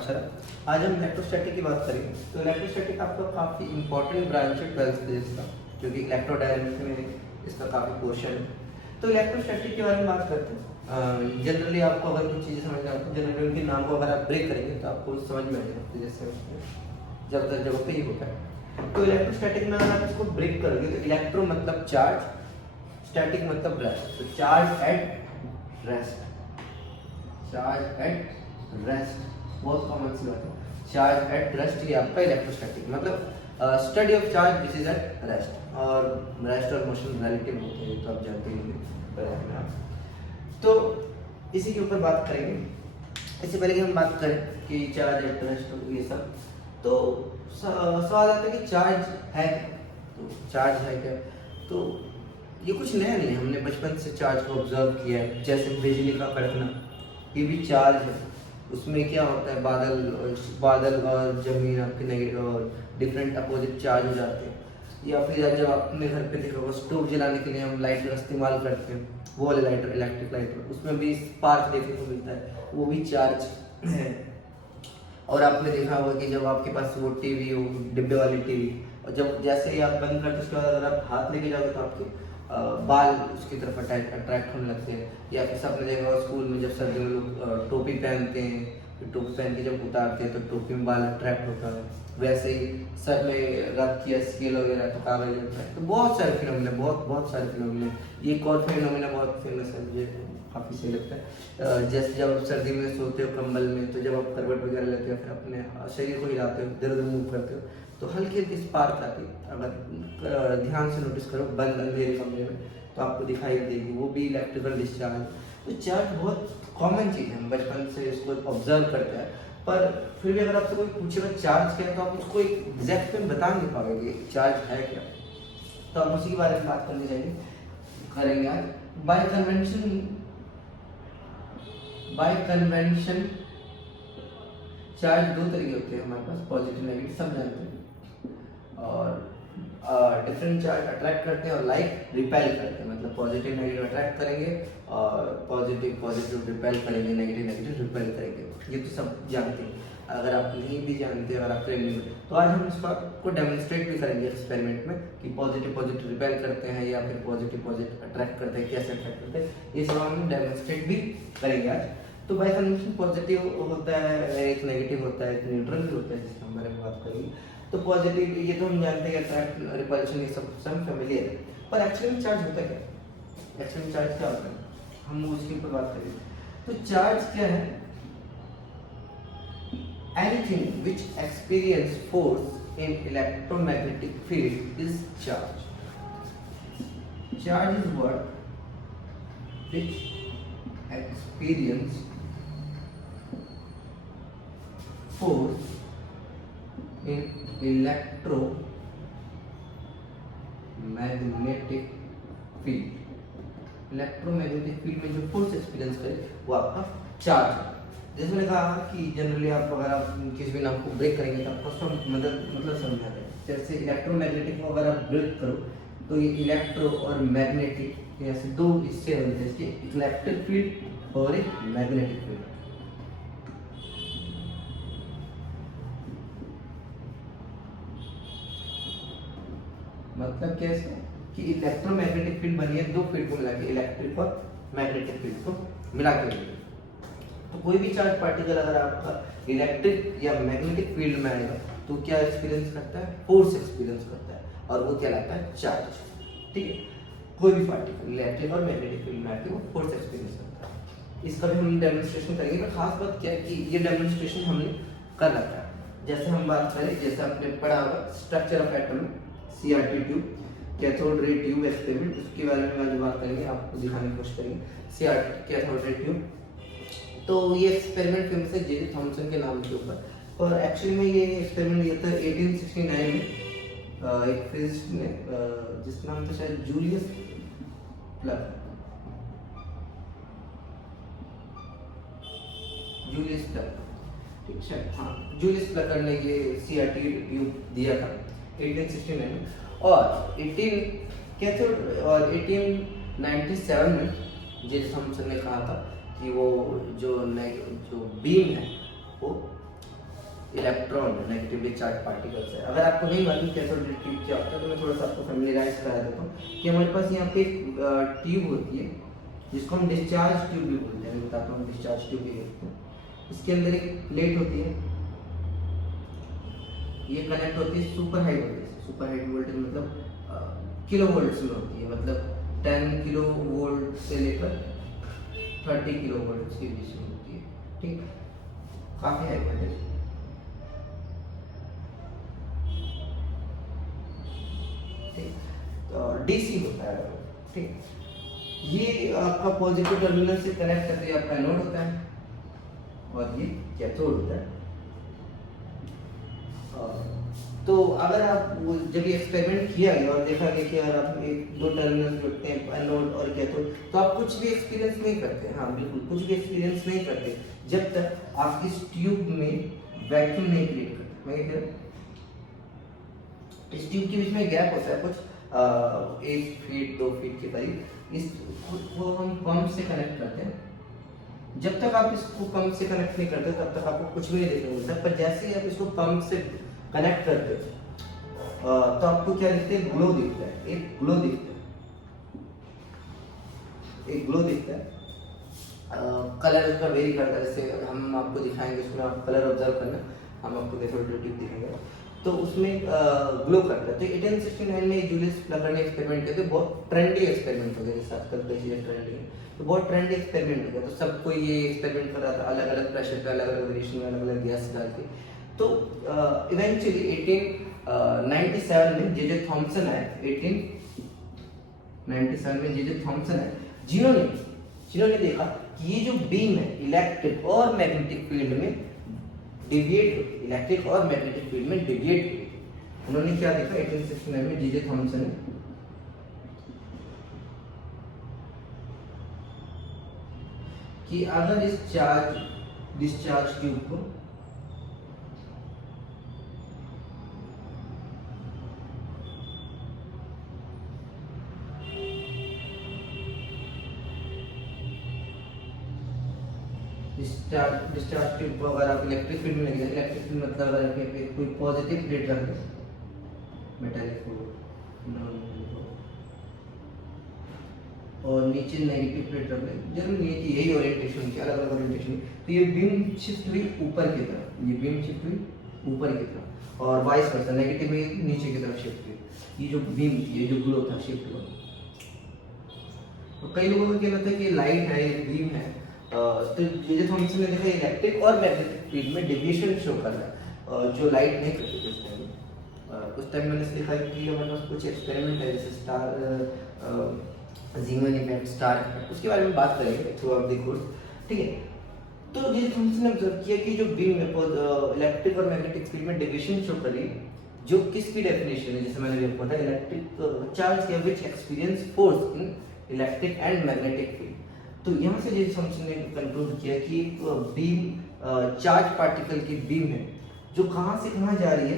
पाठशाला। आज हम इलेक्ट्रोस्टैटिक की बात करेंगे। तो इलेक्ट्रोस्टैटिक आपका काफ़ी इंपॉर्टेंट ब्रांच है 12th फिजिक्स का, क्योंकि इलेक्ट्रोडायनेमिक्स में इसका काफ़ी पोर्शन है। तो इलेक्ट्रोस्टैटिक के बारे में बात करते हैं। जनरली आपको अगर कुछ चीज़ें समझ में आती है, जनरली उनके नाम को अगर आप ब्रेक करेंगे तो आपको समझ में आ जाएगा, जैसे ज़्यादातर जगह पे ही होता है। तो इलेक्ट्रोस्टैटिक में अगर आप इसको ब्रेक करोगे तो इलेक्ट्रो मतलब चार्ज, स्टैटिक मतलब रेस्ट। तो charge at rest, charge at rest बहुत कॉमन सी बात है। चार्ज एट रेस्ट ये आपका इलेक्ट्रोस्टैटिक मतलब study of charge which is at rest. और रेस्ट और मोशन रिलेटिव होते हैं, तो आप जानते हैं। तो इसी के ऊपर बात करेंगे। इससे पहले कि हम बात करें कि चार्ज एट रेस्ट ये सब, तो सवाल आता है कि चार्ज है क्या? तो चार्ज है क्या? तो ये कुछ नया नहीं है, हमने बचपन से चार्ज को ऑब्जर्व किया है। जैसे बिजली का कड़कना, ये भी चार्ज है। उसमें क्या होता है, बादल और जमीन आपके नेगेटिव और डिफरेंट अपोजिट चार्ज हो जाते हैं। या फिर जब आपने घर पे देखा होगा, स्टोव जलाने के लिए हम लाइटर इस्तेमाल करते हैं, वो वाले लाइटर, इलेक्ट्रिक लाइटर, उसमें भी स्पार्क देखने को मिलता है, वो भी चार्ज है। और आपने देखा होगा कि जब आपके पास वो टीवी हो, डिब्बे वाली टीवी, और जब जैसे ही आप बंद करते उसके बाद अगर आप हाथ लेके जाओगे तो आपके बाल उसकी तरफ अट्रैक्ट होने लगते हैं। या फिर आपने देखा होगा स्कूल में जब सर्दियों में लोग टोपी पहनते हैं, फिर टोपी पहन के जब उतारते हैं तो टोपी में बाल अट्रैक्ट होता है। वैसे ही सर में रख किया स्केल वगैरह तो कागज होता है। तो बहुत सारे फिनोमिना, बहुत सारे फिनोमिना। ये एक और फिनोमिना बहुत फेमस है, मुझे काफ़ी सही लगता है। जैसे जब आप सर्दी में सोते हो कंबल में, तो जब आप करवट वगैरह लेते हो, फिर अपने शरीर को हिलाते हो, इधर उधर मूव करते हो, तो हल्की हल्की स्पार्क आती है। अगर ध्यान से नोटिस करो बंद अंधेरे कमरे में, तो आपको दिखाई देगी, वो भी इलेक्ट्रिकल डिस्चार्ज। तो चार्ज बहुत कॉमन चीज़ है, हम बचपन से इसको ऑब्जर्व करते हैं। पर फिर भी अगर आपसे कोई पूछेगा चार्ज क्या है, तो आप उसको एक एग्जैक्ट में बता नहीं पाओगे चार्ज है क्या। तो हम उसी के बारे में बात करेंगे आज। बाय कन्वेंशन चार्ज दो तरीके होते हैं हमारे पास, पॉजिटिव नेगेटिव, सब जानते हैं। और डिफरेंट चार्ज अट्रैक्ट करते हैं और लाइक रिपेल करते हैं। मतलब पॉजिटिव नेगेटिव अट्रैक्ट करेंगे और पॉजिटिव रिपेल करेंगे, नेगेटिव रिपेल करेंगे। ये तो सब जानते हैं। अगर आप नहीं भी जानते, अगर आप ट्रेनिंग में, तो आज हम इसको आपको डेमोन्स्ट्रेट भी करेंगे एक्सपेरिमेंट में कि पॉजिटिव रिपेल करते हैं या फिर पॉजिटिव अट्रैक्ट करते हैं, कैसे अट्रैक्ट करते हैं, ये सब हम डेमोन्स्ट्रेट भी करेंगे आज। तो बाय कन्वेंशन पॉजिटिव होता है, एक नेगेटिव होता है, एक न्यूट्रल भी होता है, जिसके बारे में बात करेंगे। तो पॉजिटिव ये तो हम जानते हैं, अट्रैक्ट रिपल्शन ये सब फेमिलियर है। पर एक्चुअली में चार्ज होता क्या? एक्चुअली में चार्ज क्या होता है, हम उसके ऊपर बात करेंगे। तो चार्ज क्या है? Anything which experience force in electromagnetic field is charge. Charge is what which experience force in electromagnetic field. Electromagnetic field में जो फोर्स एक्सपीरियंस करे वो आपका चार्ज है। जैसे मैंने कहा कि जनरली आप अगर आप किसी भी नाम को ब्रेक करेंगे तो आपको उसका मतलब समझाते हैं। जैसे इलेक्ट्रोमैग्नेटिक को अगर आप ब्रेक करो तो ये इलेक्ट्रो और मैग्नेटिक ऐसे दो हिस्से होते हैं, इसके इलेक्ट्रिक फील्ड और एक मैग्नेटिक फील्ड। मतलब क्या है कि इलेक्ट्रोमैग्नेटिक फील्ड बनी है दो फील्ड को मिला के, इलेक्ट्रिक और मैग्नेटिक फील्ड को मिला के। तो कोई भी चार्ज पार्टिकल अगर आपका इलेक्ट्रिक या मैग्नेटिक फील्ड में आएगा तो क्या एक्सपीरियंस करता है? फोर्स एक्सपीरियंस करता है, और वो क्या लाता है? चार्ज। ठीक है, कोई भी पार्टिकल इलेक्ट्रिक और मैग्नेटिक फील्ड में आके वो फोर्स एक्सपीरियंस करता है। इसका भी हम डेमोन्स्ट्रेशन करेंगे। पर खास बात क्या है कि ये डेमोन्स्ट्रेशन हमने कर रखा है। जैसे हम बात करें, जैसे आपने पढ़ा होगा structure of atom, CRT tube, cathode ray tube experiment, उसके बारे में आज बात करेंगे, आपको दिखाने की कोशिश करेंगे। CRT कैथोड रे ट्यूब, तो ये एक्सपेरिमेंट फेमस है जे थॉमसन के नाम के ऊपर। और एक्चुअली में ये एक्सपेरिमेंट ये था 1869 में एक फिजिसिस्ट ने, जिसका नाम था शायद जूलियस प्लग, ठीक है, हाँ, जूलियस प्लगर ने ये CRT ट्यूब दिया था 1869 में। और 1897 में जे थॉमसन ने कहा था कि वो जो बीम है वो इलेक्ट्रॉन नेगेटिवली चार्ज पार्टिकल्स है। अगर आपको नहीं मालूम कैथोड रे ट्यूब क्या होता है तो मैं थोड़ा सा आपको फैमिलियराइज करा देता हूँ कि हमारे पास यहाँ पे एक ट्यूब होती है जिसको हम डिस्चार्ज ट्यूब भी बोलते हैं। मैं बताता हूँ डिस्चार्ज ट्यूब भी बोलते हैं। इसके अंदर एक प्लेट होती है, ये कनेक्ट होती है super high voltage. Super high voltage मतलब किलो वोल्ट्स में होती है, मतलब 10 किलो वोल्ट से लेकर 30 किलो वोल्ट के बीच में होती है, ठीक, काफी हाई वोल्टेज। डीसी होता है, ठीक। ये आपका पॉजिटिव टर्मिनल से कनेक्ट करके आपका एनोड होता है और ये कैथोड होता है। तो अगर आप जब ये एक्सपेरिमेंट किया गया और देखा गया कि यार आप एक दो टर्मिनल जोड़ते हैं एनोड और कैथोड, तो आप कुछ भी एक्सपीरियंस नहीं करते। हाँ बिल्कुल, कुछ भी एक्सपीरियंस नहीं करते जब तक आप इस ट्यूब में वैक्यूम नहीं क्रिएट करते। मैं क्या कह रहा हूं, इस ट्यूब के बीच में गैप होता है कुछ 1 फीट 2 फीट के करीब, इसको हम पंप से कनेक्ट करते हैं। जब तक आप इसको पंप से कनेक्ट नहीं करते तब तक आपको कुछ भी नहीं देखने मिलता, पर जैसे ही आप इसको पंप से कनेक्ट करते हो तो आपको क्या दिखता है, ग्लो दिखता है, एक ग्लो दिखता है, एक ग्लो दिखता है। कलर उसका वेरी करता है, जैसे हम आपको दिखाएंगे, उसमें आप कलर ऑब्जर्व करना, हम आपको कैथोड रे ट्यूब दिखाएंगे तो उसमें ग्लो करता है। तो 1869 में जूलियस प्लगर ने एक्सपेरिमेंट किया, तो बहुत ट्रेंडी एक्सपेरिमेंट हो गया, जैसे आजकल कई चीजें ट्रेंडी है, तो बहुत ट्रेंडी एक्सपेरिमेंट हो गया। तो सबको ये एक्सपेरिमेंट कर रहा था अलग अलग प्रेशर पे, अलग अलग वेरिएशन में, अलग अलग गैस डाल के। तो इवेंचुअली 1897 में जे थॉमसन आए, 1897 में जे थॉमसन आए, जिन्होंने देखा कि ये जो बीम है इलेक्ट्रिक और मैग्नेटिक फील्ड में डिविएट, इलेक्ट्रिक और मैग्नेटिक फील्ड में डिविएट। उन्होंने क्या देखा 1869 में जे थॉमसन ने, कि अगर इस डिस्चार्ज ट्यूब को डिस्चार्ज ट्यूब को अगर आप इलेक्ट्रिक फील्ड में लगे, इलेक्ट्रिक फील्ड मतलब अगर आपके पे कोई पॉजिटिव प्लेट रख दे, मेटालिक और नीचे नेगेटिव प्लेट रख दे, जरूरी नहीं है कि यही ओरिएंटेशन की, अलग अलग ओरिएंटेशन, तो ये बीम शिफ्ट हुई ऊपर की तरफ, ये बीम शिफ्ट हुई ऊपर की तरफ और वाइस वर्सा, नेगेटिव में नीचे की तरफ शिफ्ट हुई। ये जो बीम थी, ये जो ग्लो था, शिफ्ट हुआ। तो कई लोगों को क्या लगता है कि लाइट है, ये बीम है, तो जे थॉमसन ने देखा इलेक्ट्रिक और मैग्नेटिक फील्ड में डेविएशन शो कर रहा है जो लाइट नहीं करती थी उस टाइम। उस टाइम मैंने देखा कि हमारे पास कुछ एक्सपेरिमेंट है, जैसे स्टार जीमन इफेक्ट, स्टार इफेक्ट, उसके बारे में बात करेंगे थ्रू आउट द कोर्स, ठीक है। तो जे थॉमसन ने ऑब्जर्व किया कि जो बीम है इलेक्ट्रिक और मैग्नेटिक फील्ड में डेविएशन शो कर रही है, जो किसकी डेफिनेशन है, जैसे मैंने आपको बताया इलेक्ट्रिक चार्ज के which experience force in electric and magnetic field. तो यहाँ से जे थॉमसन ने कंक्लूड किया कि एक बीम चार्ज पार्टिकल की बीम है जो कहाँ से कहाँ जा रही है,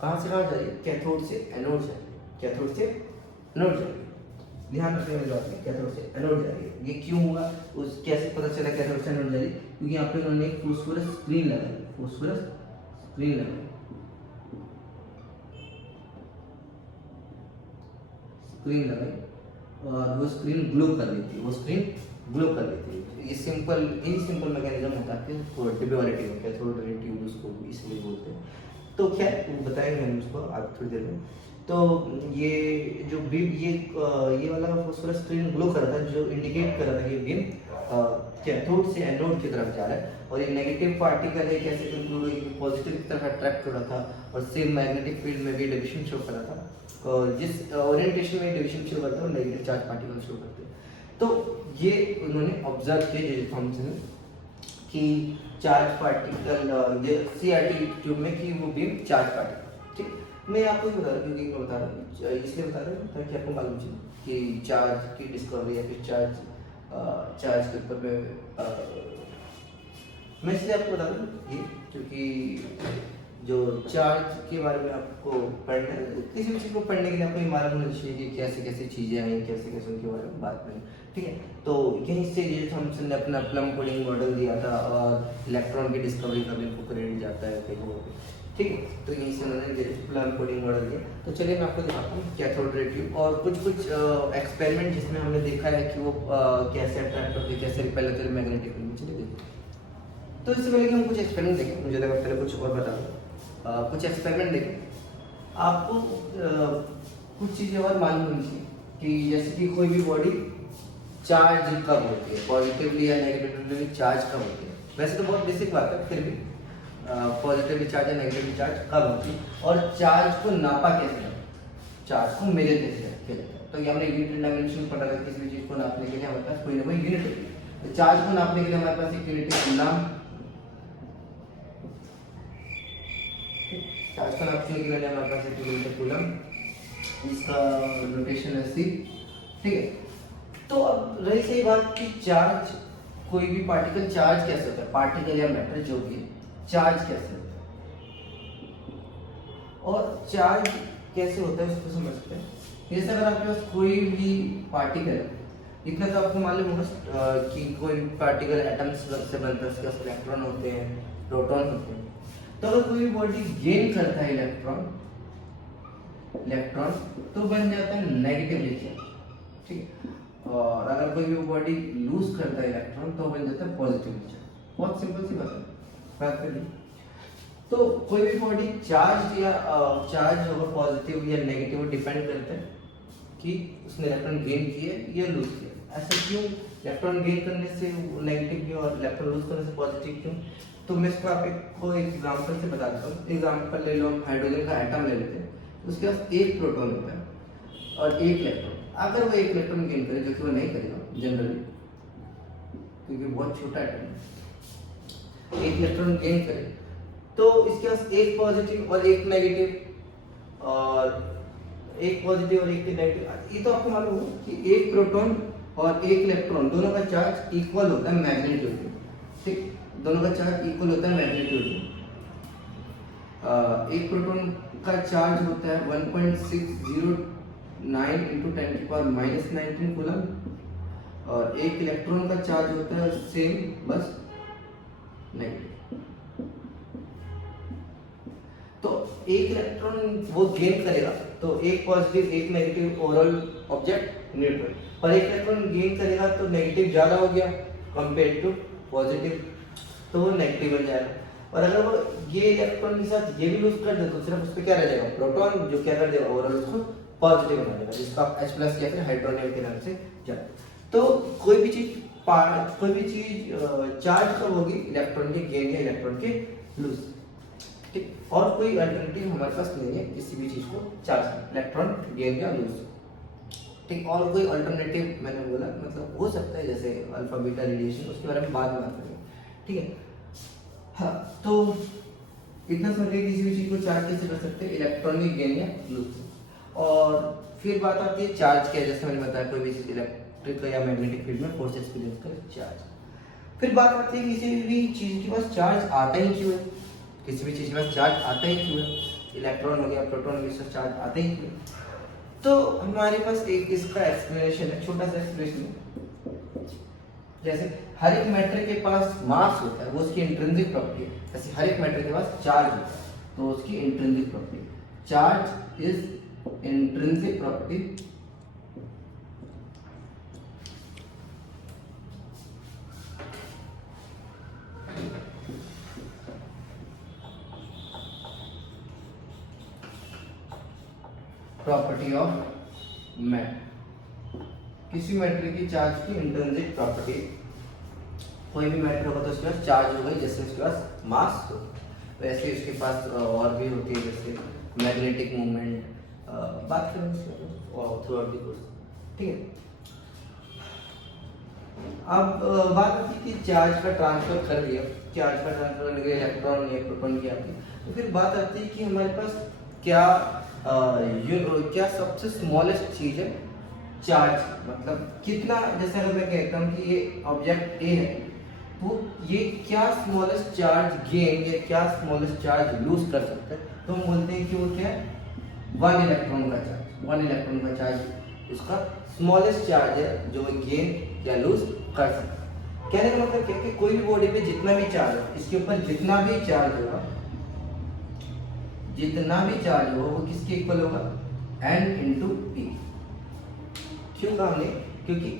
कहाँ से कहाँ जा रही है, कैथोड से एनोड जा रही है, कैथोड से एनोड जा रही है। ध्यान रखने वाली बात है, कैथोड से एनोड जा रही है। ये क्यों हुआ, उस कैसे पता चला कैथोड से एनोड जा रही है, क्योंकि यहाँ पे उन्होंने एक फॉस्फोरस स्क्रीन लगाई, फॉस्फोरस स्क्रीन लगाई, स्क्रीन लगाई और वो स्क्रीन ग्लो कर देती है, वो स्क्रीन ग्लो कर देती है। ये सिंपल, यही सिंपल मैकेनिज्म होता है कि डिब्बे वाले ट्यूब, कैथोड रे ट्यूब उसको इसलिए बोलते हैं। तो क्या बताएंगे हम उसको आप थोड़ी देर में। तो ये जो बीम, ये वाला फॉस्फोरस स्क्रीन ग्लो कर रहा था, जो इंडिकेट कर रहा था कि बीम कैथोड से एनोड की तरफ जा रहा है, और ये नेगेटिव पार्टिकल है कैसे कंक्लूड हुई कि पॉजिटिव की तरफ अट्रैक्ट कर रहा था, और सेम मैग्नेटिक फील्ड में भी डिविएशन शो कर रहा था, और जिस ओरिएंटेशन में डिविएशन शो करता है वो नेगेटिव चार्ज पार्टिकल शो करते हैं। तो ये उन्होंने ऑब्जर्व किया जे थॉमसन कि चार्ज पार्टिकल सीआरटी ट्यूब में कि वो बीम चार्ज पार्टिकल, ठीक। मैं आपको ही बता रहा हूँ, क्योंकि मैं बता रहा हूँ इसलिए बता रहा हूँ ताकि आपको मालूम चले कि चार्ज की डिस्कवरी या फिर चार्ज के ऊपर मैं इसलिए आपको बता रहा हूँ ये, क्योंकि जो चार्ज के बारे में आपको पढ़ना है, किसी भी चीज़ को पढ़ने के लिए आपको ये मालूम होना चाहिए कि कैसे कैसे चीज़ें आई, कैसे कैसे उनके बारे में बात करें। ठीक है, तो यहीं से ये थॉमसन ने अपना प्लम पुडिंग मॉडल दिया था और इलेक्ट्रॉन की डिस्कवरी करने को क्रेडिट जाता है कहीं वो। ठीक है, तो यहीं से उन्होंने प्लम पुडिंग मॉडल दिया। तो चलिए मैं आपको दिखाता हूँ कैथोड रे ट्यूब और कुछ एक्सपेरिमेंट जिसमें हमने देखा है कि वो कैसे अट्रैक्ट होते हैं, कैसे रिपेल होते हैं मैग्नेटिक फील्ड में। चलिए देखते हैं। तो इससे पहले कि हम कुछ एक्सपेरिमेंट देखें, मुझे लगा पहले कुछ और बता दूँ। कुछ एक्सपेरिमेंट देखें, आपको कुछ चीज़ें और मालूम होनी चाहिए कि जैसे कि कोई भी बॉडी चार्ज कब होती है, पॉजिटिवली या नेगेटिवली चार्ज कब होती है। वैसे तो बहुत बेसिक बात है, फिर भी पॉजिटिवली चार्ज या नेगेटिवली चार्ज कब होती है और चार्ज को नापा कैसे जाता है, चार्ज को मेजर कैसे किया जाता है। तो ये हमने यूनिट डायमेंशन पढ़ा था, किसी भी चीज़ को नापने के लिए हमारे पास कोई ना कोई यूनिट है। तो चार्ज को नापने के लिए हमारे पास एक यूनिट है कूलम, चार्ज को नापने के लिए हमारे पास एक यूनिट है कूलम, इसका नोटेशन है C। ठीक है, तो अब रही सही बात कि चार्ज, कोई भी पार्टिकल चार्ज कैसे होता है, पार्टिकल या मैटर जो भी चार्ज कैसे होता है और चार्ज कैसे होता है उसको समझते हैं। जैसे अगर आपके पास कोई भी पार्टिकल है, इतना तो आपको मालूम होगा कि कोई पार्टिकल एटम्स से बनता है, उसके पास इलेक्ट्रॉन होते हैं, प्रोटॉन होते हैं। तो अगर कोई भी बॉडी गेन करता है इलेक्ट्रॉन तो बन जाता है नेगेटिवली चार्ज। ठीक है, और अगर कोई भी बॉडी लूज करता है इलेक्ट्रॉन तो बन जाता है पॉजिटिवली चार्ज। बहुत सिंपल सी बात है, बात कर ली। तो कोई भी बॉडी चार्ज या चार्ज होगा पॉजिटिव या नेगेटिव, डिपेंड करता है कि उसने इलेक्ट्रॉन गेन किए या लूज किया। ऐसा क्यों, इलेक्ट्रॉन गेन करने से नेगेटिव क्यों और इलेक्ट्रॉन लूज करने से पॉजिटिव क्यों। तो मैं इसको आपको एक एग्जांपल से बता देता हूँ। एग्जांपल ले लो, हम हाइड्रोजन का एटम ले लेते हैं, उसके पास एक प्रोटॉन होता है और एक इलेक्ट्रॉन। अगर वो एक इलेक्ट्रॉन गेन करे, जो कि वो नहीं करेगा जनरली क्योंकि बहुत छोटा एटम है, एक इलेक्ट्रॉन गेन करे तो इसके पास एक पॉजिटिव और एक नेगेटिव और एक पॉजिटिव और एक नेगेटिव। ये तो आपको मालूम हो कि एक प्रोटॉन और एक इलेक्ट्रॉन दोनों का चार्ज इक्वल होता है मैग्नीट्यूड में। ठीक, दोनों का चार्ज इक्वल होता है मैग्नीट्यूड में। एक प्रोटॉन का चार्ज होता है 1.609 × 10⁻⁻19 कूलम और एक इलेक्ट्रॉन का चार्ज होता है सेम, बस नेगेटिव। तो एक इलेक्ट्रॉन वो गेन करेगा तो एक पॉजिटिव एक नेगेटिव, ओवरऑल ऑब्जेक्ट न्यूट्रल। पर एक इलेक्ट्रॉन गेन करेगा तो नेगेटिव ज्यादा हो गया कंपेयर टू पॉजिटिव, तो वो नेगेटिव बन जाएगा। और अगर वो ये इलेक्ट्रॉन के साथ ये भी लूज कर दे तो सिर्फ उस पर क्या रह जाएगा, प्रोटॉन, जो क्या कर देगा ओवरऑल उसको पॉजिटिव बना देगा, जिसका आप H+ या फिर हाइड्रोनियम के नाम से जानते। तो कोई भी चीज चार्ज कब होगी, इलेक्ट्रॉन के गेन या इलेक्ट्रॉन के लूज। ठीक, और कोई अल्टरनेटिव हमारे पास नहीं है किसी भी चीज को चार्ज, इलेक्ट्रॉन गेन या लूज। ठीक, और कोई अल्टरनेटिव मैंने बोला मतलब हो सकता है जैसे अल्फा बीटा रेडिएशन, उसके बारे में बाद में बात करेंगे। ठीक है, हाँ, तो इतना समझ गए किसी भी चीज को चार्ज कैसे कर सकते हैं, इलेक्ट्रॉन के गेन या लूज। और फिर बात आती है चार्ज क्या, जैसे मैंने बताया कोई भी चीज इलेक्ट्रिक या मैग्नेटिक फील्ड में फोर्स एक्सपीरियंस कर चार्ज। फिर बात आती है किसी भी चीज के पास चार्ज आता ही क्यों है, किसी भी चीज के पास चार्ज आता ही क्यों है, इलेक्ट्रॉन हो गया, प्रोटॉन हो गया, चार्ज आता ही क्यों। तो हमारे पास एक इसका एक्सप्लेनेशन है, छोटा सा एक्सप्लेनेशन है। जैसे हर एक मैटर के पास मास होता है, वो उसकी इंट्रिंसिक प्रॉपर्टी है। जैसे हर एक मैटर के पास चार्ज होता है तो उसकी intrinsic property, charge is intrinsic property property of matter. किसी मैटर की चार्ज की इंट्रिंसिक प्रॉपर्टी, कोई भी मैटर होगा तो उसके पास चार्ज होगा, जैसे उसके पास मास हो वैसे उसके पास और भी होती है, जैसे मैग्नेटिक मूवमेंट, बात करेंगे थ्रू आउट द कोर्स। ठीक है, अब बात होती है कि चार्ज का ट्रांसफर कर दिया, चार्ज का ट्रांसफर करने के लिए इलेक्ट्रॉन या प्रोटॉन की आती है। तो फिर बात आती है कि हमारे पास क्या सबसे स्मॉलेस्ट चीज है चार्ज, मतलब कितना। जैसे अगर मैं कहता हूँ कि ये ऑब्जेक्ट ए है वो ये क्या स्मॉलेस्ट चार्ज गेन या क्या स्मॉलेस्ट चार्ज लूज कर सकता है, तो हम बोलते हैं कि वो क्या है, 1 इलेक्ट्रॉन का चार्ज। 1 इलेक्ट्रॉन का चार्ज उसका स्मॉलेस्ट चार्ज है जो गेन या लूज कर सकता है। कहने का मतलब क्या है कि कोई भी बॉडी पे जितना भी चार्ज है, इसके ऊपर जितना भी चार्ज होगा, जितना भी चार्ज होगा वो किसके इक्वल होगा, n इंटू पी। क्यों कहा हमने, क्योंकि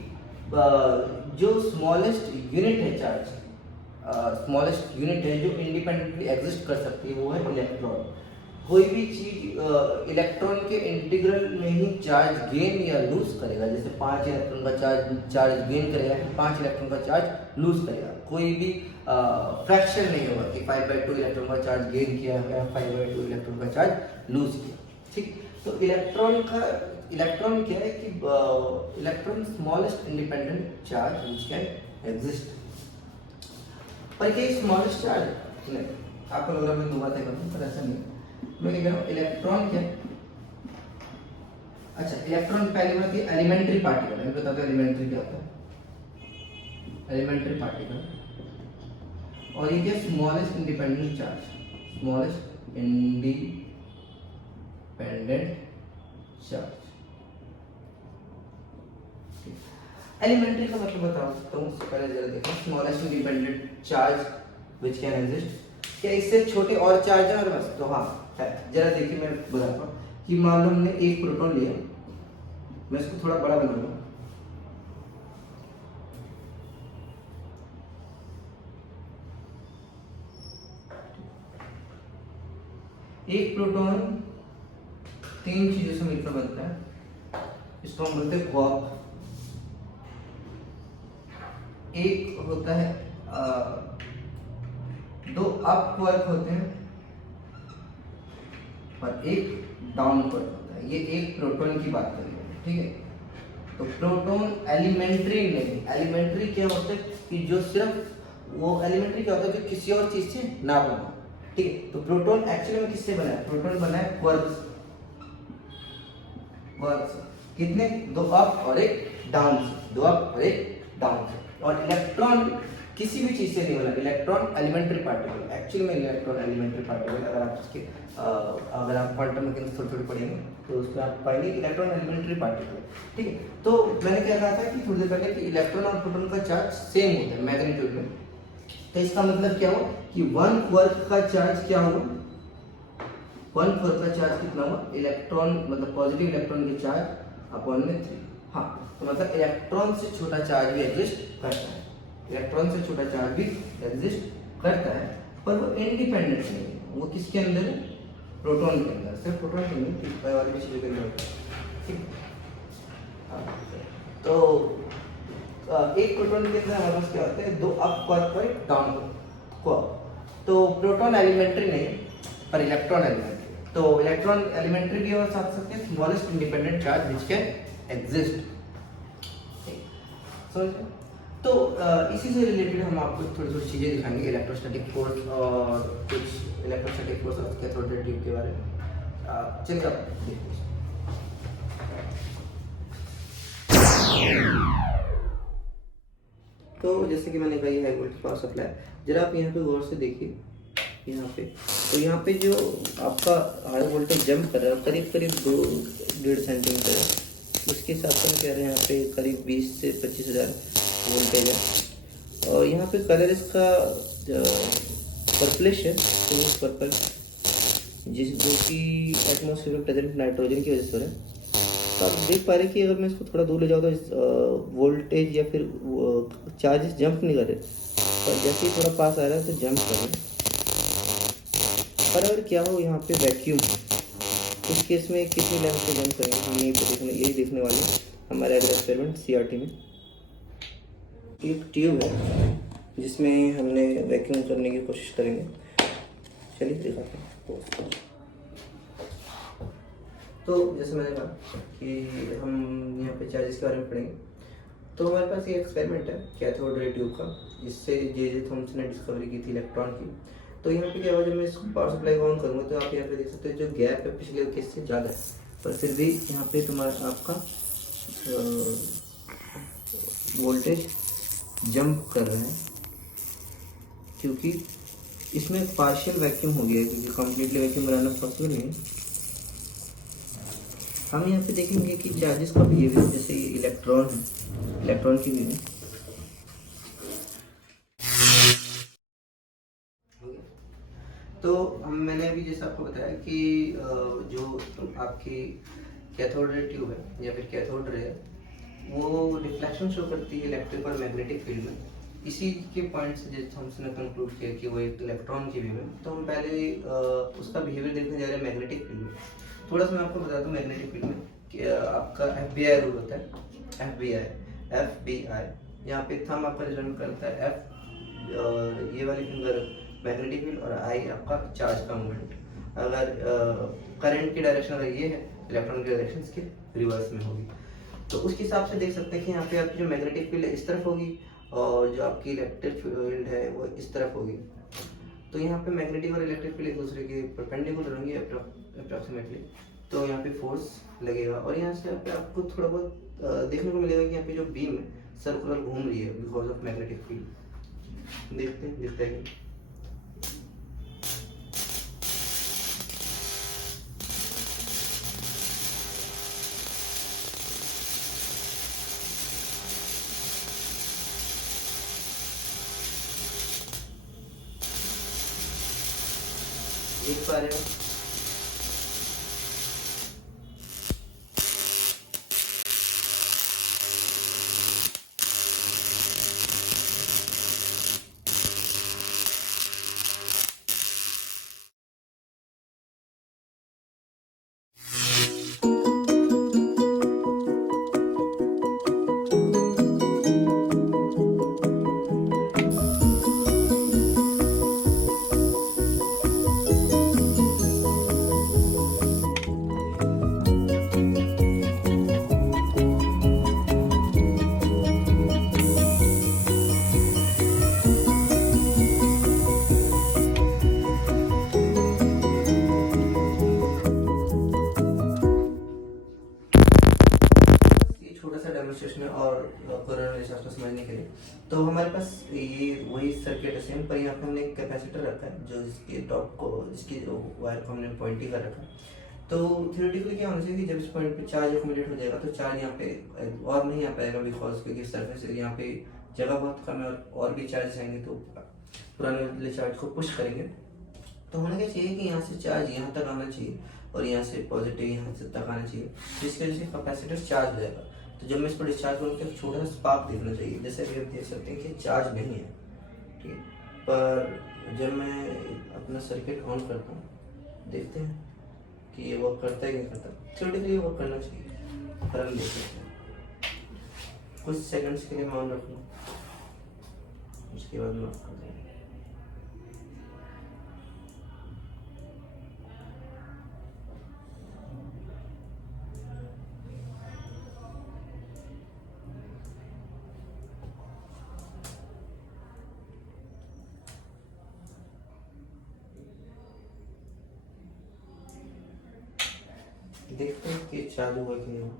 जो स्मॉलेस्ट यूनिट है चार्ज, स्मॉलेस्ट यूनिट है जो इंडिपेंडेंटली एग्जिस्ट कर सकती है वो है इलेक्ट्रॉन। कोई भी चीज इलेक्ट्रॉन के इंटीग्रल में ही चार्ज गेन या लूज करेगा। जैसे 5 इलेक्ट्रॉन का चार्ज गेन करेगा, 5 इलेक्ट्रॉन का चार्ज लूज करेगा। कोई भी फ्रैक्शन नहीं होगा कि 5/2 इलेक्ट्रॉन का चार्ज गेन किया या 5/2 इलेक्ट्रॉन का चार्ज लूज किया। ठीक, तो इलेक्ट्रॉन क्या है कि electron smallest independent charge which can exist. पर क्या स्मॉलेस्ट चार्ज नहीं, आपको लग रहा है मैं दो बातें करूँ, पर ऐसा नहीं। मैं क्या कह रहा हूँ, इलेक्ट्रॉन क्या है, अच्छा इलेक्ट्रॉन पहली बात ये एलिमेंट्री पार्टिकल है। मैं बताता हूँ एलिमेंट्री क्या होता है। एलिमेंट्री पार्टिकल और ये क्या, smallest independent charge, smallest independent charge. Elementary का मतलब बता सकता हूँ, उससे पहले जरा देखो, smallest independent charge which can exist. क्या इससे छोटे और चार्ज है हमारे पास, तो हाँ है। जरा देखिए मैं बताता हूँ कि मान लो हमने एक प्रोटॉन लिया, मैं इसको थोड़ा बड़ा बनाऊंगा। एक प्रोटॉन 3 चीजों से मिलकर बनता है, इसको हम बोलते हैं क्वार्क। एक होता है 2 अप क्वार्क होते हैं और एक डाउन क्वार्क होता है। ये एक प्रोटॉन की बात करेंगे, ठीक है। तो प्रोटॉन एलिमेंट्री नहीं, एलिमेंट्री क्या होता है कि जो सिर्फ वो एलिमेंट्री क्या होता है जो किसी और चीज से ना बना, ठीक है। तो प्रोटॉन एक्चुअली में किससे बना है, प्रोटॉन बना है क्वार्क से। कितने, 2 अप और एक डाउन से, 2 अप और एक डाउन से। और इलेक्ट्रॉन किसी भी चीज से नहीं बना, इलेक्ट्रॉन एलिमेंट्री पार्टिकल। एक्चुअली में इलेक्ट्रॉन एलिमेंट्री पार्टिकल, अगर आप क्वांटम मैकेनिक्स थोड़ी पढ़ेंगे तो उसमें आप पाएंगे इलेक्ट्रॉन एलिमेंट्री पार्टिकल, ठीक है। तो मैंने क्या कहा था कि थोड़ी देर पहले कि इलेक्ट्रॉन और प्रोटॉन का चार्ज सेम होता है मैग्नीट्यूड में। तो इसका मतलब क्या हुआ कि 1 क्वार्क का चार्ज क्या होगा, 1 क्वार्क का चार्ज कितना हुआ, इलेक्ट्रॉन मतलब पॉजिटिव इलेक्ट्रॉन के चार्ज अपॉन में 3। हाँ, तो मतलब इलेक्ट्रॉन से छोटा चार्ज भी एग्जिस्ट करता है, इलेक्ट्रॉन से छोटा चार्ज भी एग्जिस्ट करता है, पर वो इंडिपेंडेंट नहीं है। वो किसके अंदर है, प्रोटॉन के अंदर। सिर्फ प्रोटॉन के नहीं, वाली भी चीजों के अंदर होता है, ठीक। तो एक प्रोटॉन के अंदर हमारे पास क्या होता है, 2 अप क्वार्क और एक डाउन क्वार्क। तो प्रोटॉन एलिमेंट्री नहीं पर इलेक्ट्रॉन एलिमेंट्री। तो इलेक्ट्रॉन एलिमेंट्री भी और साथ साथ smallest independent charge which can exist. समझ। तो इसी से रिलेटेड हम आपको थोड़ी चीज़ें दिखाएंगे, इलेक्ट्रोस्टैटिक फोर्स और कुछ इलेक्ट्रोस्टैटिक फोर्स और कैथोड ट्यूब के बारे में। चलिए आप देखते हैं। तो जैसे कि मैंने कहा ये हाई वोल्टेज पावर सप्लाई, जरा आप यहाँ पे गौर से देखिए, यहाँ पे तो यहाँ पे जो आपका हाई वोल्टेज जंप कर रहा है करीब 2-1.5 सेंटीमीटर है। उसके हिसाब से हम कह रहे हैं यहाँ पे करीब 20 से 25 हज़ार वोल्टेज है। और यहाँ पे कलर इसका पर्पलिश है, पर्पल, जो कि एटमॉस्फेयर में प्रेजेंट नाइट्रोजन की वजह से हो रहा है। तो आप देख पा रहे हैं कि अगर मैं इसको थोड़ा दूर ले जाऊँ तो वोल्टेज या फिर चार्जेस जंप नहीं कर रहे, और जैसे ही थोड़ा पास आ रहा है तो जंप कर रहे हैं। पर अगर क्या हो यहाँ पे वैक्यूम, उस केस में कितनी लेंथ से जंप करेंगे हम यही देखने वाले हमारे अगले एक्सपेरिमेंट CRT में। एक ट्यूब है जिसमें हमने वैक्यूम करने की कोशिश करेंगे। चलिए दिखाते हैं। तो जैसे मैंने कहा कि हम यहाँ पे चार्जेस के बारे में पढ़ेंगे। तो हमारे पास ये एक्सपेरिमेंट है कैथोड रे ट्यूब का, जिससे जे थॉमसन ने डिस्कवरी की थी इलेक्ट्रॉन की। तो यहाँ पे क्या हुआ, जब मैं इसको पावर सप्लाई को ऑन करूँगा तो आप यहाँ पे देख सकते हो जो गैप है पिछले केस से ज़्यादा है, पर फिर भी यहाँ पे तुम्हारा आपका वोल्टेज जंप कर रहा है। क्योंकि इसमें पार्शियल वैक्यूम हो गया है, क्योंकि कम्प्लीटली वैक्यूम बनाना पॉसिबल नहीं है। हम यहाँ पे देखेंगे कि चार्जेस का बिहेवियर, जैसे ये इलेक्ट्रॉन है, इलेक्ट्रॉन की भी तो मैंने अभी जैसे आपको बताया कि जो आपकी कैथोड रे ट्यूब है या फिर कैथोड रे है, वो रिफ्लेक्शन शो करती है इलेक्ट्रिक और मैग्नेटिक फील्ड में। इसी के पॉइंट से जैसे हमने कंक्लूड किया कि वो एक इलेक्ट्रॉन की वेव है, तो हम पहले उसका बिहेवियर देखने जा रहे हैं मैग्नेटिक फील्ड में। थोड़ा सा मैं आपको बता दूं मैग्नेटिक फील्ड में कि आपका FBI रूल होता है, FBI। यहाँ पे थंब आपका रिप्रेजेंट करता है F, ये वाली फिंगर मैग्नेटिक फील्ड, और I आपका चार्ज का मूवमेंट। अगर करंट की डायरेक्शन अगर ये है, इलेक्ट्रॉन की डायरेक्शन इसके रिवर्स में होगी। तो उसके हिसाब से देख सकते हैं कि यहाँ पे आपकी जो मैग्नेटिक फील्ड है इस तरफ होगी और जो आपकी इलेक्ट्रिक फील्ड है वो इस तरफ होगी। तो यहाँ पे मैग्नेटिक और इलेक्ट्रिक फील्ड एक दूसरे के परपेंडिकुलर होंगे अप्रॉक्सीमेटली। तो यहाँ पे फोर्स लगेगा और यहाँ से पे आपको थोड़ा बहुत देखने को मिलेगा कि यहाँ पे जो बीम है सर्कुलर घूम रही है बिकॉज ऑफ मैग्नेटिक फील्ड। देखते हैं दिखता है कि देख पा रहे हो। डेमोन्स्ट्रेशन और कोरोना रिसर्च को समझने के लिए। तो हमारे पास ये वही सर्किट है सेम, पर यहाँ पे हमने एक कैपेसिटर रखा है जो इसके टॉप को, इसकी वायर को हमने पॉइंटी कर रखा है। तो थियोरेटिकली क्या होना चाहिए कि जब इस पॉइंट पे चार्ज एक्युमुलेट हो जाएगा तो चार्ज यहाँ पे और नहीं आ पाएगा, बिकॉज क्योंकि सरफेस यहाँ पे जगह बहुत कम है और भी चार्ज आएंगे तो पुराने वाले चार्ज को पुश करेंगे। तो होना क्या चाहिए कि यहाँ से चार्ज यहाँ तक आना चाहिए और यहाँ से पॉजिटिव यहाँ से तक आना चाहिए, जिसकी वजह से कैपेसिटर चार्ज हो जाएगा। तो जब मैं इसको डिस्चार्ज करूँ तो छोटा सा स्पार्क देखना चाहिए, जैसे अभी आप देख सकते हैं कि चार्ज नहीं है, ठीक है। पर जब मैं अपना सर्किट ऑन करता हूँ देखते हैं कि ये वर्क करता है कि नहीं करता। थ्योरेटिकली वर्क करना चाहिए, पर हम देख सकते हैं। कुछ सेकंड्स के लिए मैं ऑन रखूँगा, उसके बाद मैं ऑफ कर दूँगा। देखते हैं कि चालू हुआ कि नहीं।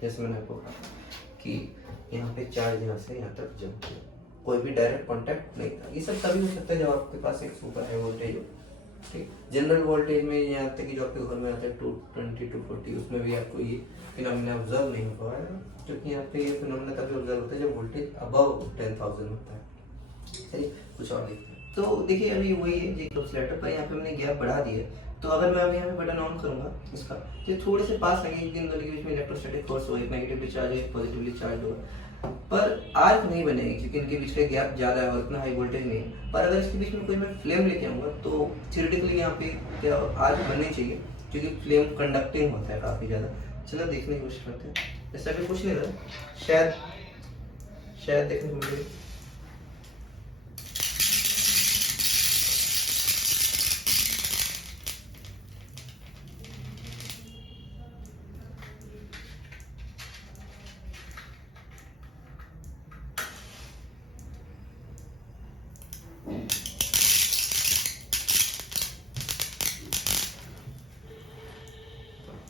जैसे मैंने आपको कहा कि यहाँ पे चार्ज यहाँ से यहाँ तक जंप किया, कोई भी डायरेक्ट कांटेक्ट नहीं था। ये सब तभी हो सकता है जब आपके पास एक सुपर हाई वोल्टेज हो, ठीक। जनरल वोल्टेज में यहाँ तक कि जो आपके घर में आता है 220 240, उसमें भी आपको ये फिनोमेना ऑब्जर्व नहीं हो पाएगा, क्योंकि यहाँ पे ये फिनोमेना तभी ऑब्जर्व होता है जब वोल्टेज अबव 10,000 होता है। चलिए कुछ और देखते हैं। तो देखिए अभी वही है एक ऑसिलेटर पर यहाँ पे हमने गैप बढ़ा दिया। तो अगर मैं अभी यहाँ पे बटन ऑन करूंगा इसका, तो थोड़े से पास आएंगे, इन दोनों के बीच में इलेक्ट्रोस्टैटिक फोर्स हो, एक नेगेटिवली चार्ज है एक पॉजिटिवली चार्ज होगा, पर आर्क नहीं बनेगी क्योंकि इनके बीच का गैप ज़्यादा है और इतना हाई वोल्टेज नहीं है। पर अगर इसके बीच में कोई मैं फ्लेम लेके आऊँगा तो थियोरेटिकली यहाँ पे क्या आर्क बननी चाहिए, क्योंकि फ्लेम कंडक्टिंग होता है काफ़ी ज़्यादा। चलो देखने की कोशिश करते हैं। जैसे अभी कुछ नहीं रहा, शायद देखने को मिलेगी।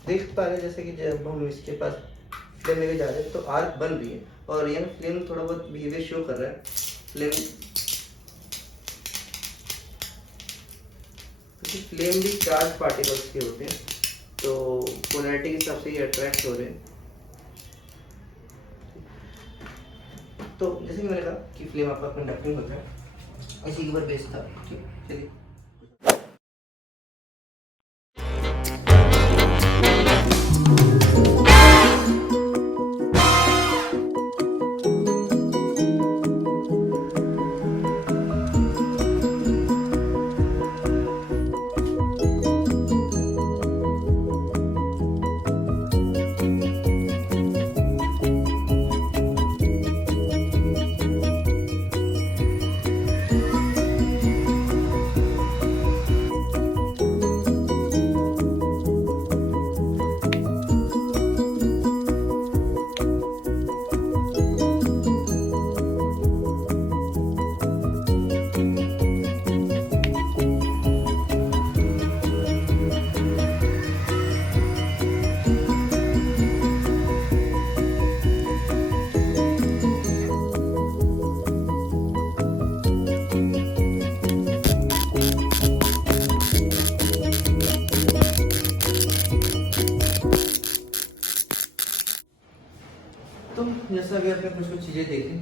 देख पा रहे हैं जैसे कि जब हम इसके पास फ्लेम लेके जा रहे हैं तो आर्क बन रही है और यहाँ फ्लेम थोड़ा बहुत बिहेवियर शो कर रहा है। फ्लेम, फ्लेम भी चार्ज पार्टिकल्स के होते हैं, तो पोलैरिटी के हिसाब से ये अट्रैक्ट हो रहे हैं। तो जैसे कि मैंने कहा कि फ्लेम आपका कंडक्टिंग होता है, इसी के ऊपर बेस था। ठीक, चलिए। तो जैसा अभी आपने कुछ कुछ चीज़ें देखी,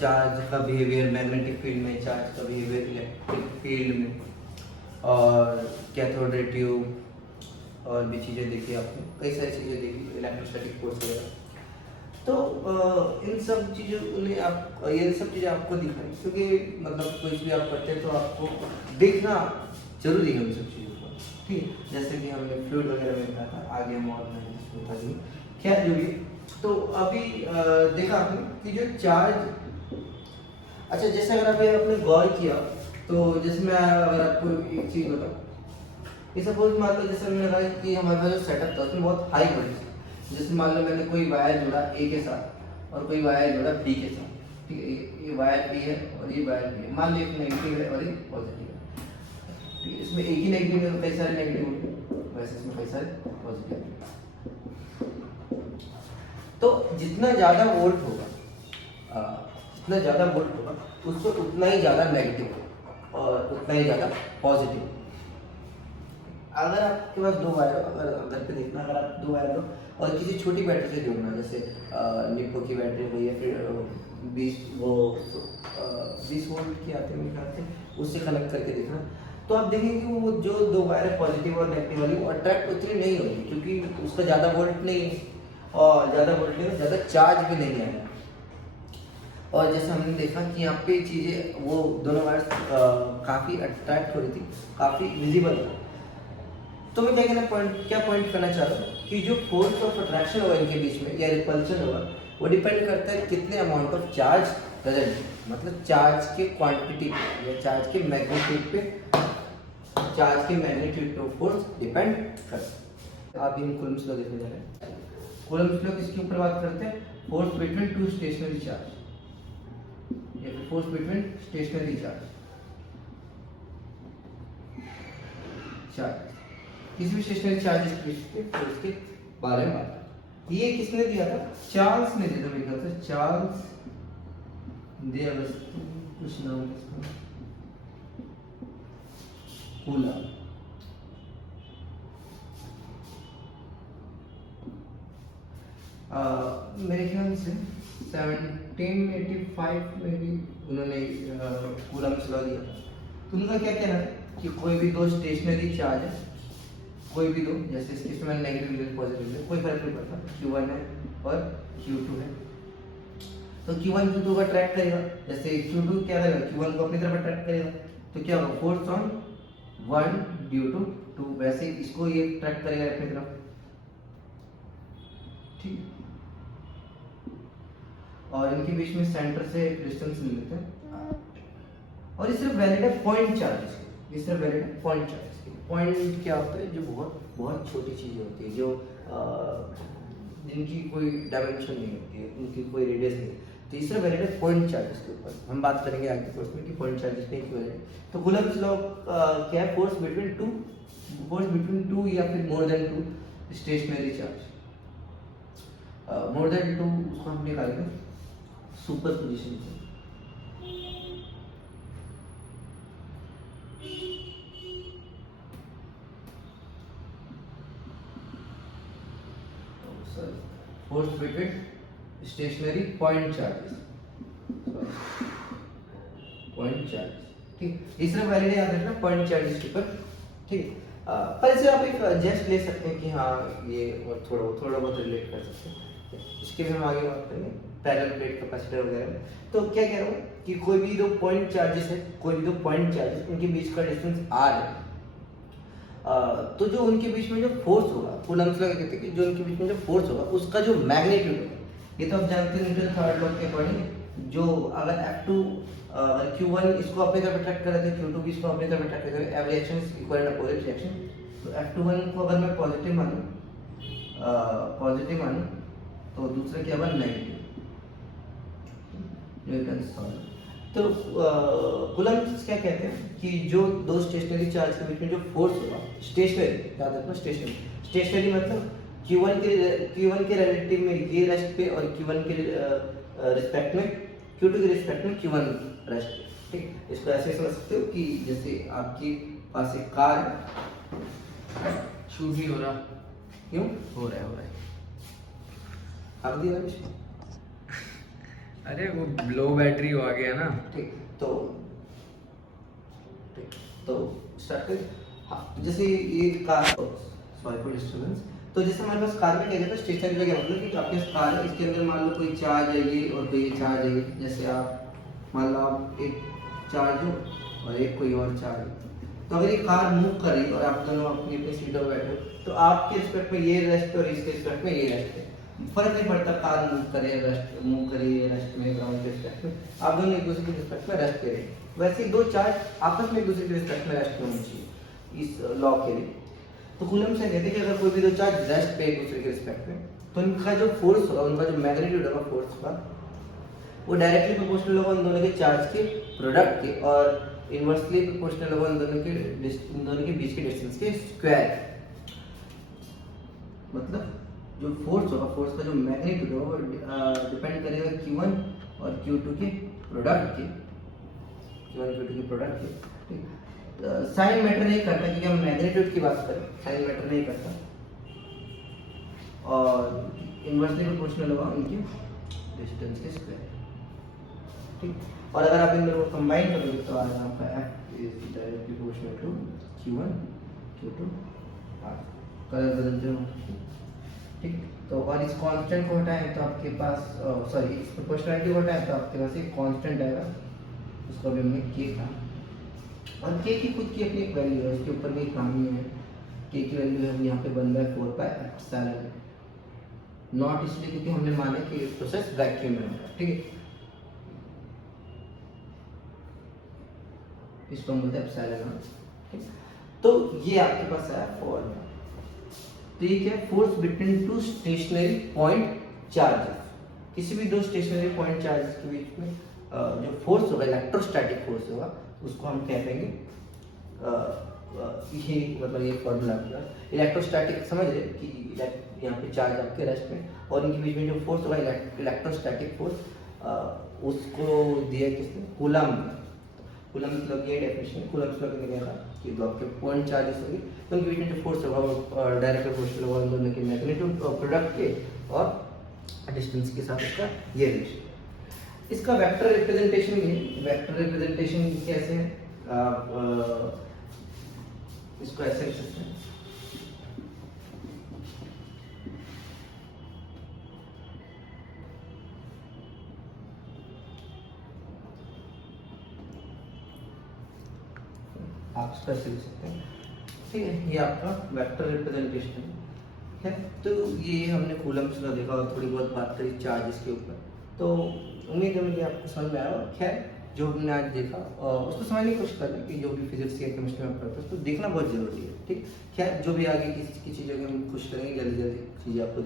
चार्ज का बिहेवियर मैग्नेटिक फील्ड में, चार्ज का बिहेवियर इलेक्ट्रिक फील्ड में, और कैथोड रे ट्यूब, और भी चीज़ें देखी आपने, कई सारी चीज़ें देखी, इलेक्ट्रोस्टैटिक फोर्स वगैरह। तो इन सब चीज़ों ने आप, ये सब चीज़ें आपको दिखाई, क्योंकि मतलब कुछ भी आप करते हैं तो आपको देखना जरूरी है उन सब चीज़ों को। ठीक है, जैसे कि हमने फ्लूइड वगैरह में देखा था, आगे हम और नहीं बता देंगे, खैर जो भी। तो अभी देखा आपने कि जो चार्ज, अच्छा जैसे अगर अभी आपने गौर किया, तो जैसे मैं अगर आपको एक चीज़ बताऊँ, ये सपोज मान लो जैसे मैंने कहा कि हमारे पास जो सेटअप था उसमें बहुत हाई वोल्टेज, जैसे मान लो मैंने कोई वायर जोड़ा ए के साथ और कोई वायर जोड़ा बी के साथ। ठीक है, ये वायर बी है और ये वायर बी है, मान लो एक नेगेटिव है और एक पॉजिटिव है। ठीक है, इसमें एक ही नेगेटिव में कई सारे नेगेटिव होंगे, वैसे इसमें कई सारे पॉजिटिव। तो जितना ज़्यादा वोल्ट होगा, जितना ज़्यादा वोल्ट होगा उसको उतना ही ज़्यादा नेगेटिव और उतना ही ज़्यादा पॉजिटिव। अगर आपके पास दो वायर हो, अगर घर पे देखना, अगर आप दो वायर हो और किसी छोटी बैटरी से जोड़ना, जैसे निप्पो की बैटरी हो या फिर 20 वोल्ट की आती है मेरे ख्याल से, उससे कनेक्ट करके देखना, तो आप देखेंगे कि वो जो दो वायर है पॉजिटिव और नेगेटिव वाली, वो अट्रैक्ट उतनी नहीं होगी, क्योंकि उसका ज़्यादा वोल्ट नहीं है और ज़्यादा वोल्ट नहीं है, ज़्यादा चार्ज भी नहीं है। और जैसे हमने देखा कि यहाँ पे चीज़ें, वो दोनों वायर्स काफ़ी अट्रैक्ट हो रही थी, काफ़ी विजिबल था। तो मैं क्या पॉइंट करना चाह रहा हूँ कि जो फोर्स ऑफ अट्रैक्शन होगा इनके बीच में या रिपल्शन होगा, वो डिपेंड करता है कितने अमाउंट ऑफ चार्ज प्रेजेंट, मतलब चार्ज के क्वांटिटी पे या चार्ज के मैग्नीट्यूड पे, चार्ज के मैग्नीट्यूड पे फोर्स डिपेंड करता है। आप इन कूलम्ब्स लॉ देखने जा रहे हैं। कूलम्ब्स लॉ किसके ऊपर बात करते हैं? Force between two stationary charge, या फिर फोर्स बिटवीन स्टेशनरी चार्ज, किसी भी स्टेशनरी चार्जेस के फोर्स के बारे में बात। ये किसने दिया था? चार्ल्स ने दिया था मेरे ख्याल से, चार्ल्स दे अगस्ती, कुछ नाम है इसका, कूलम्ब। मेरे ख्याल से 1785 में भी उन्होंने कूलम्ब्स लॉ दिया था। तो उनका क्या कहना है कि कोई भी दो स्टेशनरी चार्ज है, कोई भी दो, जैसे इस केस में नेगेटिव है पॉजिटिव है, कोई फर्क नहीं पड़ता, Q1 है और Q2 है, तो Q1 Q2 का ट्रैक करेगा। जैसे Q2 क्या करेगा? Q1 को अपनी तरफ अट्रैक्ट करेगा, तो क्या होगा? फोर्स ऑन 1 ड्यू टू 2, वैसे इसको ये ट्रैक करेगा अपनी तरफ। ठीक, और इनके बीच में सेंटर से डिस्टेंस ले लेते हैं, और ये सिर्फ वैलिड है पॉइंट चार्जेस के, ये सिर्फ वैलिड है पॉइंट चार्जेस के। पॉइंट क्या होता है? जो बहुत बहुत छोटी चीज़ें होती है, जो जिनकी कोई डायमेंशन नहीं होती है, उनकी कोई रेडियस नहीं, तो ये सिर्फ वैलिड है पॉइंट चार्जेस के ऊपर। हम बात करेंगे आगे कोर्स में कि पॉइंट चार्जेस नहीं क्यों वैलिड। तो कूलम्ब्स लॉ क्या है? फोर्स बिटवीन टू या फिर more than two stationary charge, more than two उसको हम निकालेंगे सुपर पोजिशन से, sorry force between stationary point charges, point charges, ठीक। इसमें वैलिड याद रखना पॉइंट चार्जेस के ऊपर, ठीक। पर इसे आप एक जस्ट ले सकते हैं कि हाँ ये और थोड़ा बहुत रिलेट कर सकते हैं। इसके भी हम आगे बात करेंगे पैरेलल प्लेट कैपेसिटर वगैरह। तो क्या कह रहा हूँ कि कोई भी दो पॉइंट चार्जेस है, कोई भी दो पॉइंट चार्जेस, उनके बीच का डिस्टेंस r है। तो जो उनके बीच में जो फोर्स होगा, कूलम्ब्स लॉ कहते हैं कि जो उनके बीच में जो फोर्स होगा उसका जो मैग्नीट्यूड है, ये तो आप जानते हैं न्यूटन थर्ड लॉ के अकॉर्डिंग, जो अगर F2 Q1 इसको अपने तरफ अट्रैक्ट करे तो Q2 भी इसको अपने तरफ अट्रैक्ट करे, every action is equal to opposite reaction. तो F21 को अगर मैं पॉजिटिव मानूं तो दूसरा क्या बन नेगेटिव, न्यूटन थर्ड। तो कूलम्ब्स क्या कहते हैं कि जो दो स्टेशनरी चार्ज के बीच में जो फोर्स होगा, स्टेशनरी याद रखना, स्टेशनरी मतलब Q1 के रिलेटिव में ये रेस्ट पे और Q1 के रिस्पेक्ट में Q2 के रिस्पेक्ट में Q1 रेस्ट पे, ठीक। इसको ऐसे समझ सकते हो कि जैसे आपके पास एक कार है, शूट ही हो रहा, क्यों हो रहा है आप दिया ना इसमें, अरे वो लो बैटरी हो आ गया ना, ठीक। तो स्टार्ट करें। हाँ, जैसे ये कार, सॉरी फॉर डिस्टर्बेंस। तो जैसे हमारे पास कार में क्या कहते हैं स्टेशनरी का क्या मतलब कि आपके पास कार है, इसके अंदर मान लो कोई चार्ज है ये और कोई चार्ज है ये। जैसे आप मान लो आप एक चार्ज हो और एक कोई और चार्ज है, तो अगर ये कार मूव कर रही है और आप दोनों अपनी अपनी सीटों पर बैठे हो तो आपके रिस्पेक्ट में ये रेस्ट और इसके रिस्पेक्ट में ये रेस्ट है, फर्क नहीं पड़ता कार मूव करे रेस्ट में, ग्राउंड के रिस्पेक्ट में, आप दोनों एक दूसरे के रिस्पेक्ट में रेस्ट करें। वैसे दो चार्ज आपस में एक दूसरे के रिस्पेक्ट में रेस्ट होनी चाहिए इस लॉ के लिए। तो कूलम्ब से कहते हैं कि अगर कोई भी दो चार्ज रेस्ट पे एक दूसरे के रिस्पेक्ट में, तो उनका जो फोर्स होगा, उनका जो मैग्नीट्यूड होगा फोर्स का, वो डायरेक्टली प्रोपोर्शनल होगा उन दोनों के चार्ज के प्रोडक्ट के, और इनवर्सली प्रोपोर्शनल होगा उन दोनों के बीच के डिस्टेंस के स्क्वायर। मतलब जो फोर्स होगा, फोर्स का जो मैग्नीट्यूड होगा वो डिपेंड करेगा Q1 और Q2 के प्रोडक्ट के, Q1 Q2 के प्रोडक्ट के, ठीक। साइन मैटर नहीं करता क्योंकि हम मैग्नीट्यूड की बात करें, साइन मैटर नहीं करता, और इनवर्सली प्रोपोर्शनल होगा उनके डिस्टेंस के स्क्वायर, ठीक। और अगर आप इन दोनों को कंबाइन करोगे तो आ जाएगा आपका F is directly proportional to Q1 Q2 R। Colour बदलते हो, ठीक। तो और इस कांस्टेंट को हटाएं तो आपके पास सॉरी इस प्रोपोर्शनलिटी को हटाएं तो आपके पास एक कांस्टेंट आएगा, उसको अभी हमने k कहा, और k की खुद की अपनी एक वैल्यू है, इसके ऊपर भी काम ही है। k की वैल्यू है यहाँ पे 1/4 पाई एप्सिलॉन नॉट, इसलिए क्योंकि हमने माना कि प्रोसेस वैक्यूम में होगा, ठीक है। इसको हम बोलते हैं एप्सिलॉन नॉट, ठीक। तो ये आपके पास है फॉर्मूला। तो ये क्या है, force between two stationery point charges, किसी भी दो स्टेशनरी पॉइंट चार्जेस के बीच में जो फोर्स होगा, इलेक्ट्रोस्टैटिक फोर्स होगा, उसको हम कह देंगे ये मतलब ये फॉर्मूला आपका इलेक्ट्रोस्टैटिक, समझ रहे कि यहाँ पे चार्ज आपके रेस्ट में और इनके बीच में जो फोर्स होगा इलेक्ट्रोस्टैटिक फोर्स, उसको दिया किसने, कूलम्ब। कूलम्ब मतलब ये डेफिनेशन, कूलम्ब मतलब क्या था कि दो आपके पॉइंट चार्जेस होंगे तो उनके बीच में जो फोर्स होगा वो डायरेक्ट प्रोपोर्शनल होगा उन दोनों के मैग्नीट्यूड और प्रोडक्ट के और डिस्टेंस के साथ उसका ये रिलेशन। इसका वेक्टर रिप्रेजेंटेशन भी है। वेक्टर रिप्रेजेंटेशन कैसे है, आप इसको ऐसे लिख सकते हैं, आप इसको ऐसे लिख सकते हैं, ठीक है। ये आपका वेक्टर रिप्रेजेंटेशन है। तो ये हमने कूलम्ब्स का देखा और थोड़ी बहुत बात करी चार्जेस के ऊपर। तो उम्मीद है मुझे आपको समझ में आया। और खैर जो हमने आज देखा उसको समझने की कोशिश करना कि जो भी फिजिक्स या केमिस्ट्री में पढ़ते हैं उसको देखना बहुत जरूरी है, ठीक। खैर जो भी आगे किसी चीज़ों की हम कोशिश करेंगे जल्दी जल्दी चीज़ें आपको